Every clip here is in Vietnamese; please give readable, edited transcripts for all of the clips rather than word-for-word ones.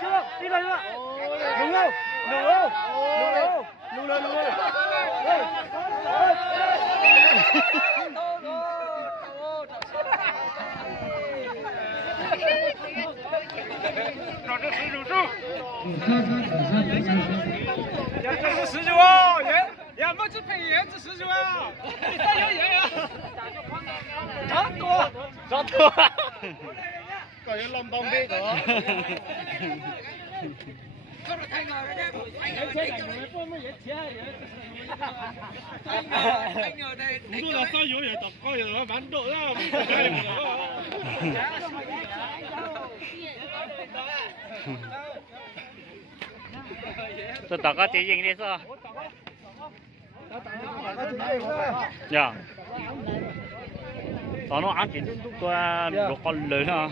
chưa, đi rồi chưa? Đúng không? Đúng không? Đúng không? Đúng rồi.颜值十九啊，颜不是配颜值十九啊，有颜啊，长多，长多，個要冧當機咗。今日睇我嘅啫，睇幫乜嘢錢唔多就收咗嘢揼開又揾到啦，这大家电影的是吧？呀，咱们安全都落个雷啊！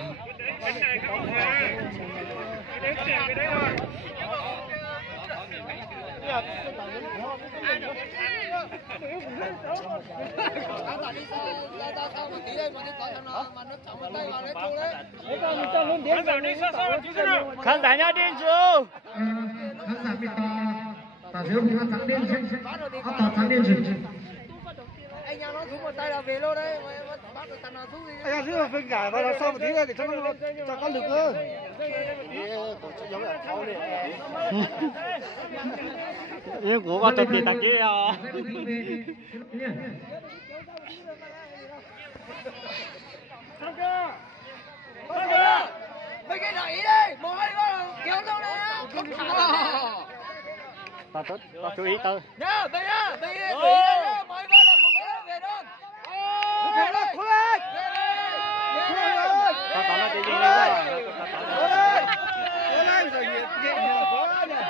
看大家点球。khán giả bị tỏ thiếu thì thắng liên thắng liên rồi. Anh nhà nó xuống một tay là về luôn đấy, bác được thằng nào xuống đi. Anh cứ phân giải vào là sau một tí để cho nó có lực hơn. Yêu của bao trộm tiền tặng kia à? Mấy cái đẩy đi, một hai ba kéo đâu này á, không thả. Ta chú ý tới. Nhá, về nhá, về nhá, mỗi ba là một cái về đơn. Về đơn, khối lên. Ta tỏ là cái gì đấy. Khối lên rồi nhẹ nhàng khối lên này.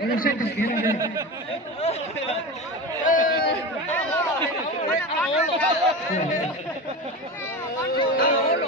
Nó sẽ thực hiện được. Alo, alo.